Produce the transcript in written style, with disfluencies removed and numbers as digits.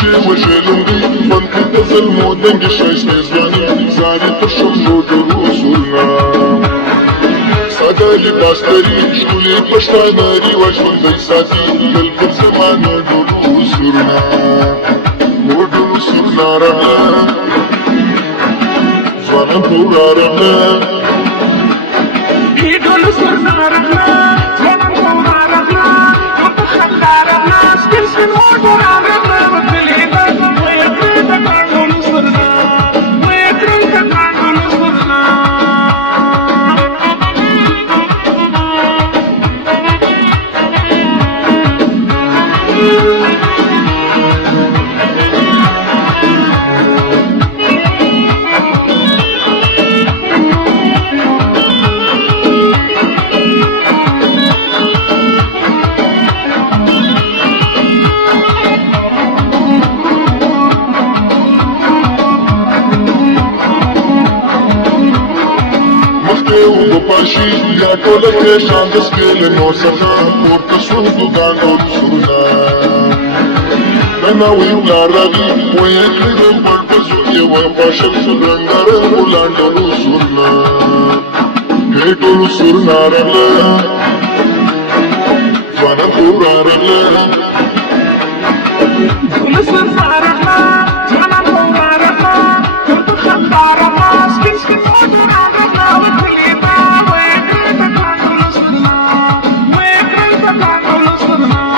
شي وشلندي من كنت المودن شايش مزباني زاري تشم دروسنا ساده لباس لري شولي پښتانه ریواج ساتي دلته زمانه دروسنا دروسنا راغله ځوانان پورا راغله دروسنا راغله ځوانان پورا راغله په خندا راغله سپین موټر راغله وکړي وې کړې د کاڼو سرنا وې کړې د کاڼو سرنا پاشي یا ټول کې شان د سکیل نو څخه پورته شو دغه سرنا دنا وی لارغي وې کړو په پزو یو پاشل سرندر ولاندو سرنا ټول سرنا راغله ځوان پورا راغله ټول سرنا راغله ځوان پورا راغله په خندار ما سپین موټر راغله We're